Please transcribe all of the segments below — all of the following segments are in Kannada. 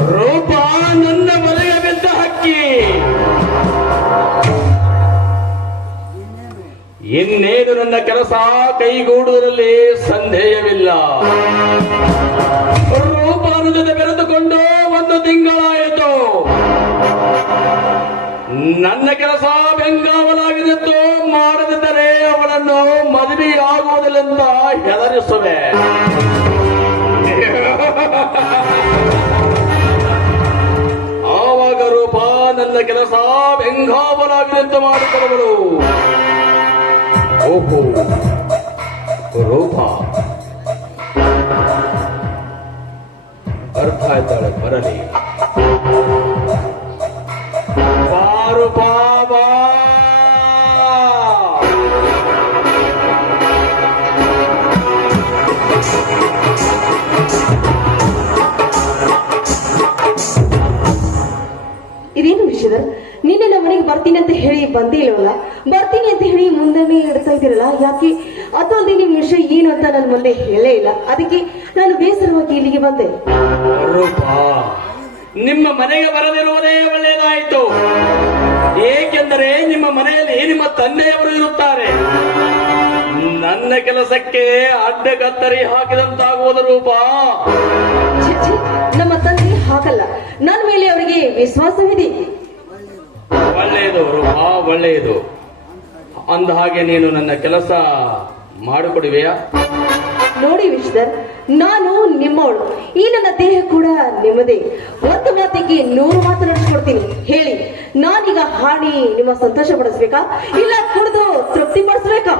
ರೂಪ ನನ್ನ ಮನೆಗೆ ಹಕ್ಕಿ. ಇನ್ನೇನು ನನ್ನ ಕೆಲಸ ಕೈಗೂಡುವುದರಲ್ಲಿ ಸಂದೇಹವಿಲ್ಲ. ರೂಪಾನು ಜೊತೆ ಬೆರೆದುಕೊಂಡು ಒಂದು ತಿಂಗಳಾಯಿತು. ನನ್ನ ಕೆಲಸ ಬೆಂಗಾವಲಾಗಿದ್ದು ಮಾಡದಿದ್ದರೆ ಅವಳನ್ನು ಮದುವೆಯಾಗುವುದಿಲ್ಲ ಹೆದರಿಸುವೆ. ನನ್ನ ಕೆಲಸ ಬೆಂಗಾವಲಾಗಿದ್ದು ಮಾಡಿಕೊಡುವಳು ಓಹೋ ರೂಪ. ಅರ್ಥ ಆಯ್ತಾಳೆ ಬರಲಿ ಬಾರು ಬಾಬಾ ಇದೇನು ವಿಷಯದ ನಿನ್ನೆ ನಮ್ಮ ಮನೆಗೆ ಬರ್ತೀನಿ ಅಂತ ಹೇಳಿ ಬಂದಿಲ್ಲವಲ್ಲ ಬರ್ತೀನಿ ಅಂತ ಹೇಳಿ ಮುಂದೆನೇ ಇಡ್ತಾ ಇದ್ದೀರಲ್ಲ? ಯಾಕೆ? ಅದಲ್ಲದೆ ನಿಮ್ ನಿಮ್ಮ ವಿಷಯ ಏನು ಅಂತ ನನ್ನ ಮುಂದೆ ಹೇಳೇ ಇಲ್ಲ. ಅದಕ್ಕೆ ನಾನು ಬೇಸರವಾಗಿ ಇಲ್ಲಿಗೆ ಬಂದೆ. ರೂಪ ನಿಮ್ಮ ಮನೆಗೆ ಬರದಿರುವುದೇ ಒಳ್ಳೆಯದಾಯಿತು. ಏಕೆಂದರೆ ನಿಮ್ಮ ಮನೆಯಲ್ಲಿ ನಿಮ್ಮ ತಂದೆಯವರು ಇರುತ್ತಾರೆ. ನನ್ನ ಕೆಲಸಕ್ಕೆ ಅಡ್ಡಗತ್ತರಿ ಹಾಕಿದಂತಾಗುವುದು ರೂಪ. ನಮ್ಮ ತಂದೆ ಹಾಕಲ್ಲ ನನ್ನ ಮೇಲೆ ಅವರಿಗೆ ವಿಶ್ವಾಸವಿದೆ. ಒಳ್ಳೆಯದು ರೂಪ ಒಳ್ಳೆಯದು. ಅಂದ ಹಾಗೆ ನೀನು ನನ್ನ ಕೆಲಸ ಮಾಡಿಕೊಡುವೆಯಾ? ನೋಡಿ ವಿಶ್ವರ್ ನಾನು ನಿಮ್ಮವಳು. ಈ ನನ್ನ ದೇಹ ಕೂಡ ನಿಮ್ಮದೇ. ಒಂದು ಮಾತಿಗೆ ನೂರು ಮಾತು ನಡೆಸ್ಕೊಡ್ತೀನಿ. ಹೇಳಿ ನಾನೀಗ ಹಾಡಿ ನಿಮ್ಮ ಸಂತೋಷ ಪಡಿಸ್ಬೇಕಾ? ಇಲ್ಲ ಕುಡಿದು ತೃಪ್ತಿ ಪಡಿಸ್ಬೇಕಾ?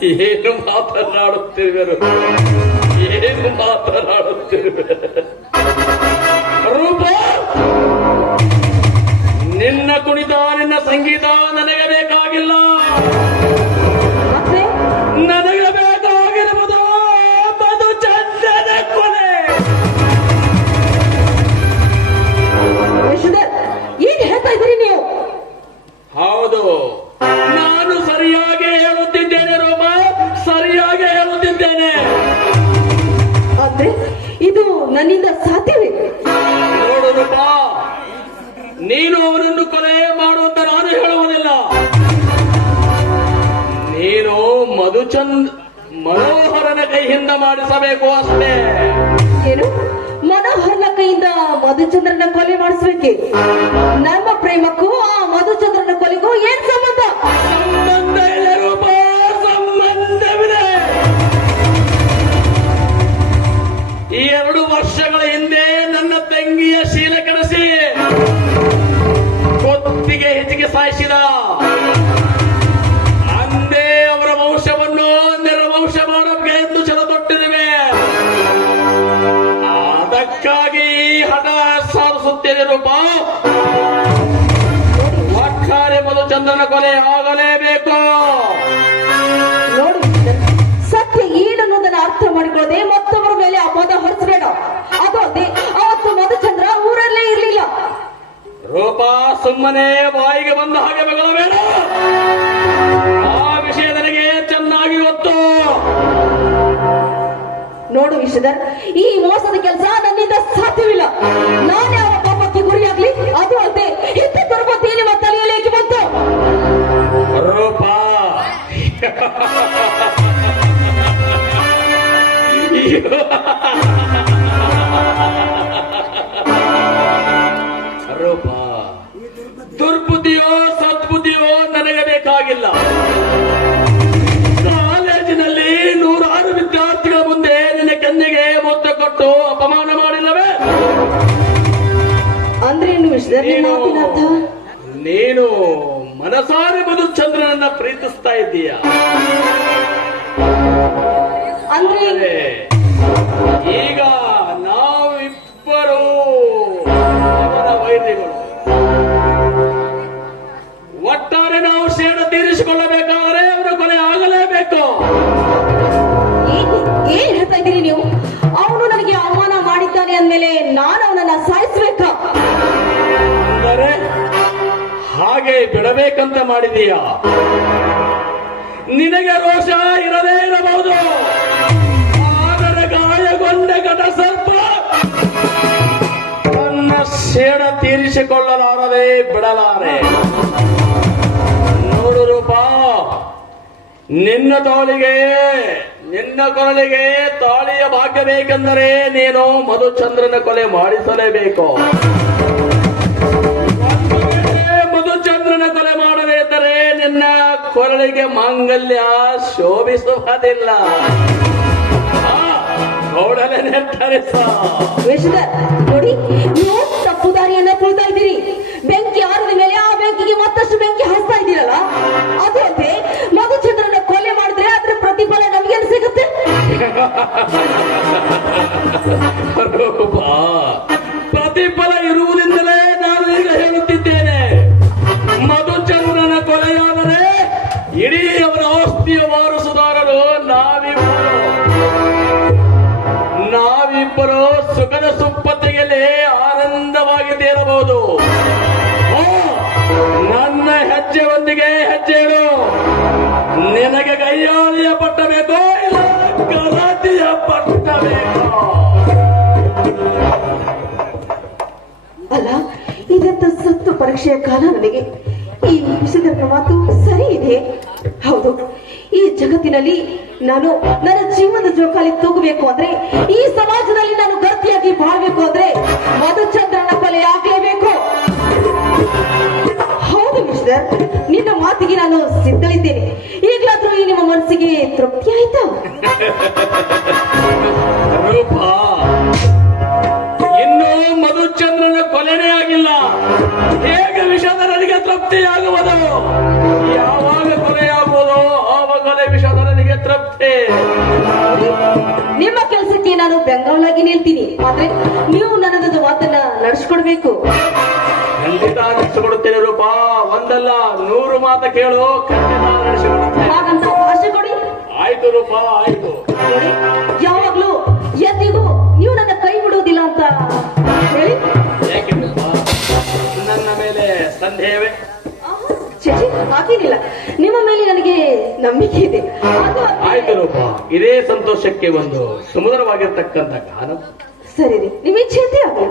ಏನು ಮಾತನಾಡುತ್ತಿರುವರು ಏನು ಮಾತನಾಡುತ್ತಿರುವರು ರೂಪ ಆದ್ರೆ ಇದು ನನ್ನಿಂದ ಸಾಧ್ಯವೇ? ನೀನು ಅವನನ್ನು ಕೊಲೆ ಮಾಡುವಂತ ನಾನು ಹೇಳುವುದಿಲ್ಲ. ನೀನು ಮಧುಚಂದ್ ಮನೋಹರನ ಕೈಯಿಂದ ಮಾಡಿಸಬೇಕು ಅಷ್ಟೇ. ಏನು? ಮನೋಹರನ ಕೈಯಿಂದ ಮಧುಚಂದ್ರನ ಕೊಲೆ ಮಾಡಿಸ್ಬೇಕೆ? ನಮ್ಮ ಪ್ರೇಮಕ್ಕೂ ಆ ಮಧುಚಂದ್ರನ ಕೊಲೆಗೂ ಏನ್ ಸಂಬಂಧ? ಮಧುಚಂದ್ರನ ಕೊಲೆ ಆಗಲೇಬೇಕು. ನೋಡು ಸತ್ಯ ಏನನ್ನೋದನ್ನ ಅರ್ಥ ಮಾಡಿಕೊಳ್ಳದೆ ಮತ್ತೊಬ್ಬರ ಮೇಲೆ ಅಪವಾದ ಹೊರಿಸಬೇಡ. ಅದು ಅವತ್ತು ಮಧುಚಂದ್ರ ಊರಲ್ಲೇ ಇರಲಿಲ್ಲ. ರೂಪ ಸುಮ್ಮನೆ ಬಾಯಿಗೆ ಬಂದ ಹಾಗೆ ಬೇಡ ಆ ವಿಷಯ ನನಗೆ ಚೆನ್ನಾಗಿ ಗೊತ್ತು ನೋಡು ವಿಷಧರ್ ಈ ಮೋಸದ ಕೆಲಸ ನನ್ನಿಂದ ಸಾಧ್ಯವಿಲ್ಲ. ನಾನೇ ನೀನು ಮನಸಾರೆ ಮಧುಚಂದ್ರನನ್ನ ಪ್ರೀತಿಸ್ತಾ ಇದ್ದೀಯ? ಅಂದ್ರೆ ಈಗ ನಾವಿಬ್ಬರು ಅವರ ವೈದ್ಯಗಳು ಒಟ್ಟಾರೆ ನಾವು ಸೇಡು ತೀರಿಸಿಕೊಳ್ಳಬೇಕಾದರೆ ಅವರ ಕೊಲೆ ಆಗಲೇಬೇಕು. ಏನ್ ಹೇಳ್ತಾ ಇದ್ದೀರಿ ನೀವು? ಅವನು ನನಗೆ ಅವಮಾನ ಮಾಡಿದ್ದಾನೆ ಅಂದಮೇಲೆ ನಾನು ಬಿಡಬೇಕಂತ ಮಾಡಿದೀಯ. ನಿನಗೆ ರೋಷ ಇರದೇ ಇರಬಹುದು. ಆದರೆ ಗಾಯಗೊಂಡ ಘಟ ಸರ್ಪ ತನ್ನ ಸೇಡ ತೀರಿಸಿಕೊಳ್ಳಲಾರದೆ ಬಿಡಲಾರೆ. ನೋಡು ರೂಪ, ನಿನ್ನ ತೋಳಿಗೆ, ನಿನ್ನ ಕೊರಳಿಗೆ ತಾಳಿಯ ಭಾಗ್ಯ ಬೇಕೆಂದರೆ ನೀನು ಮಧುಚಂದ್ರನ ಕೊಲೆ ಮಾಡಿಸಲೇಬೇಕು. ಕೊರಳಿಗೆ ಮಾಂಗಲ್ಯ ಶೋಭಿಸುವುದಿಲ್ಲ. ನೋಡಿ ನೀವು ತಪ್ಪು ದಾರಿಯನ್ನ ತುಳಿತಾ ಇದ್ದೀರಿ. ಬೆಂಕಿ ಆರಿದ ಮೇಲೆ ಆ ಬೆಂಕಿಗೆ ಮತ್ತಷ್ಟು ಬೆಂಕಿ ಹಚ್ತಾ ಇದ್ದೀರಲ್ಲ ಅದು ಅಲ್ಲದೆ ಮಧುಚಂದ್ರನ ಕೊಲೆ ಮಾಡಿದ್ರೆ ಅದ್ರ ಪ್ರತಿಫಲ ನಮ್ಗೆ ಎಲ್ಲಿ ಸಿಗುತ್ತೆ? ಪ್ರತಿಫಲ ಇರುವುದರಿಂದಲೇ ಅಲ್ಲ? ಇದೆಂತ ಸತ್ತು ಪರೀಕ್ಷೆಯ ಕಾಲ ನನಗೆ ಈ ವಿಷಯದ ಮಾತು ಸರಿ ಇದೆ. ಹೌದು. ಈ ಜಗತ್ತಿನಲ್ಲಿ ನಾನು ನನ್ನ ಜೀವನದ ಜೋಕಾಲಿ ತೂಗಬೇಕು ಅಂದ್ರೆ, ಈ ಸಮಾಜದಲ್ಲಿ ನಾನು ಗರ್ತಿಯಾಗಿ ಬಾಳ್ಬೇಕು ಅಂದ್ರೆ, ಮಧುಚಂದ್ರನ ಕೊಲೆ ಆಗ್ಲೇಬೇಕು. ಹೌದು ಮಿಸ್ಟರ್. ನಿನ್ನ ಮಾತಿಗೆ ನಾನು ಸಿದ್ಧಳಿದ್ದೇನೆ. ಈಗಲಾದ್ರೂ ನಿಮ್ಮ ಮನಸ್ಸಿಗೆ ತೃಪ್ತಿ ಆಯ್ತಾ? ಕೆಲಸಕ್ಕೆ ನಾನು ಬೆಂಗಾವಲಾಗಿ ನಿಲ್ತೀನಿ. ಆದ್ರೆ ನೀವು ನನ್ನದೊಂದು ಮಾತನ್ನ ನಡೆಸ್ಕೊಡ್ಬೇಕು. ಖಂಡಿತ ನಡೆಸಿಕೊಡುತ್ತೇನೆ ರೂಪ. ಒಂದಲ್ಲ ನೂರು ಮಾತ ಕೇಳು. ಖಂಡಿತ ನಡೆಸಿಕೊಡುತ್ತೇನೆ. ಹಾಗಂತ ಭಾಷೆ ಕೊಡಿ. ಆಯ್ತು ರೂಪ ಆಯ್ತು. ಯಾವಾಗ್ಲೂ ಎದ್ದಿಗೂ ನೀವು ನನ್ನ ಕೈ ಬಿಡುವುದಿಲ್ಲ ಅಂತ ಹೇಳಿ. ನನ್ನ ಮೇಲೆ ಸಂದೇಹವೇ? ಹಾಗೇನಿಲ್ಲ. ನಿಮ್ಮ ಮೇಲೆ ನನಗೆ ನಂಬಿಕೆ ಇದೆ. ಅದು ಆಯ್ತು ರೂಪ ಇದೇ ಸಂತೋಷಕ್ಕೆ ಒಂದು ಸುಮಧುರವಾಗಿರ್ತಕ್ಕಂಥ ಗಾನ. ಸರಿ ರೀ ನಿಮ್ಮ ಇಚ್ಛೆ ಅಂತೆ ಆಗಲಿ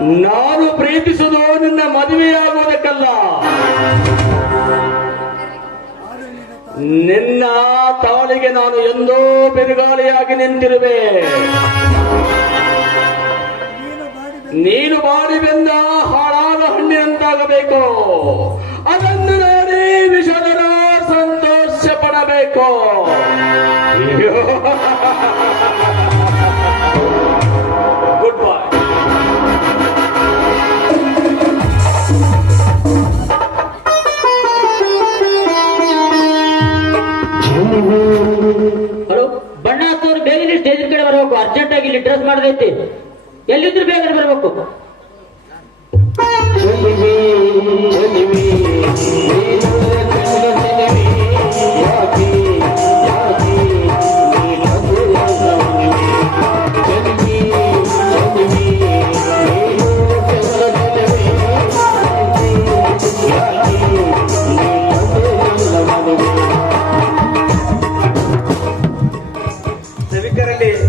ನಾನು ಪ್ರೀತಿಸುವುದು ನಿನ್ನ ಮದುವೆಯಾಗುವುದಕ್ಕಲ್ಲ ನಿನ್ನ ತಾಳಿಗೆ ನಾನು ಎಂದೋ ಬಿರುಗಾಳಿಯಾಗಿ ನಿಂತಿರುವೆ. ನೀನು ಬಾಡಿ ಬೆಂದ ಹಾಳಾದ ಹಣ್ಣಿನಂತಾಗಬೇಕು. ಅದನ್ನು ನೋಡಿ ವಿಷದರ ಸಂತೋಷ ಪಡಬೇಕು ಅರ್ಜೆಂಟ್ ಆಗಿ ಡ್ರೆಸ್ ಮಾಡದೈತಿ. ಎಲ್ಲಿದ್ರು ಬೇಗನೆ ಬರ್ಬೇಕು.